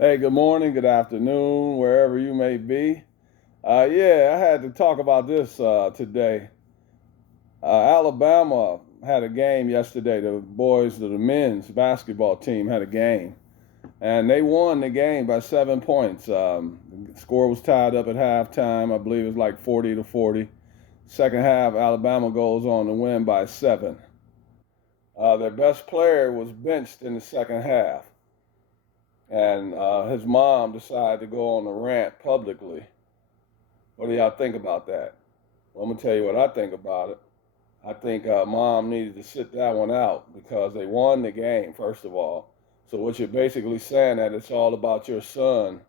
Hey, good morning, good afternoon, wherever you may be. Yeah, I had to talk about this today. Alabama had a game yesterday. The men's basketball team had a game, and they won the game by 7 points. The score was tied up at halftime. I believe it was like 40 to 40. Second half, Alabama goes on to win by 7. Their best player was benched in the second half, and his mom decided to go on a rant publicly. What do y'all think about that? Well, I'm gonna tell you what I think about it. I think mom needed to sit that one out because they won the game, first of all. So what you're basically saying that it's all about your son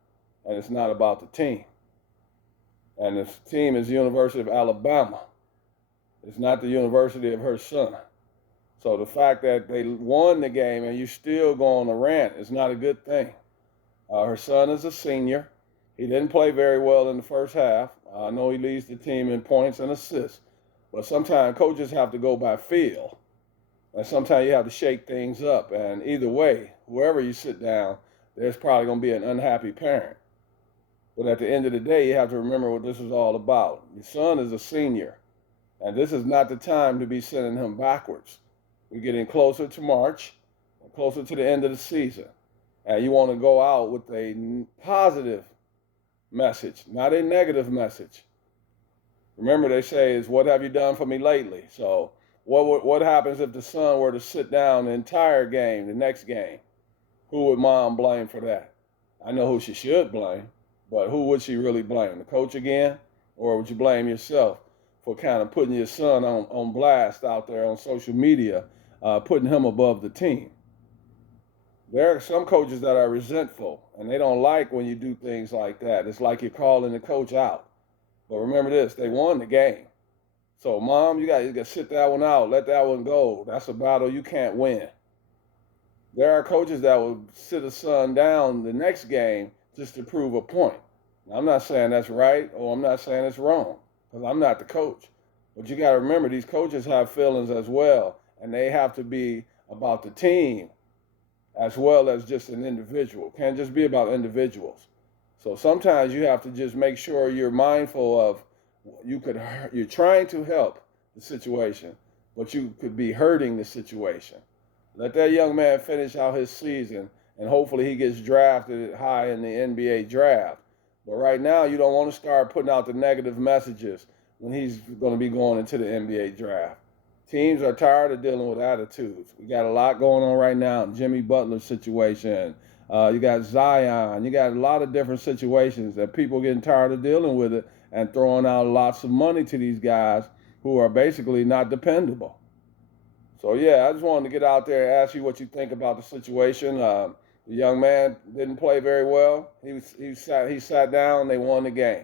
and it's not about the team. And this team is the University of Alabama. It's not the University of her son. So the fact that they won the game and you still go on a rant is not a good thing. Her son is a senior. He didn't play very well in the first half. I know he leads the team in points and assists, but sometimes coaches have to go by feel, and sometimes you have to shake things up. And either way, wherever you sit down, there's probably going to be an unhappy parent. But at the end of the day, you have to remember what this is all about. Your son is a senior, and this is not the time to be sending him backwards. We're getting closer to March, closer to the end of the season, and you want to go out with a positive message, not a negative message. Remember, they say is what have you done for me lately? So what happens if the son were to sit down the entire game, the next game? Who would mom blame for that? I know who she should blame, but who would she really blame? The coach again? Or would you blame yourself for kind of putting your son on blast out there on social media, putting him above the team? There are some coaches that are resentful and they don't like when you do things like that. It's like you're calling the coach out. But remember this, they won the game. So mom, you got to sit that one out, let that one go. That's a battle you can't win. There are coaches that will sit a son down the next game just to prove a point. Now, I'm not saying that's right or I'm not saying it's wrong because I'm not the coach. But you got to remember these coaches have feelings as well, and they have to be about the team as well as just an individual. Can't just be about individuals. So sometimes you have to just make sure you're mindful of you're trying to help the situation, but you could be hurting the situation. Let that young man finish out his season, and hopefully he gets drafted high in the NBA draft. But right now, you don't want to start putting out the negative messages when he's going to be going into the NBA draft. Teams are tired of dealing with attitudes. We got a lot going on right now. Jimmy Butler's situation. You got Zion. You got a lot of different situations that people are getting tired of dealing with it and throwing out lots of money to these guys who are basically not dependable. So yeah, I just wanted to get out there and ask you what you think about the situation. The young man didn't play very well. He sat down. They won the game.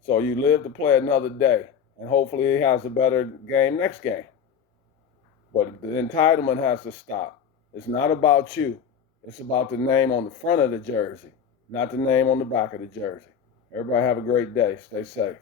So you live to play another day, and hopefully he has a better game next game. But the entitlement has to stop. It's not about you. It's about the name on the front of the jersey, not the name on the back of the jersey. Everybody have a great day. Stay safe.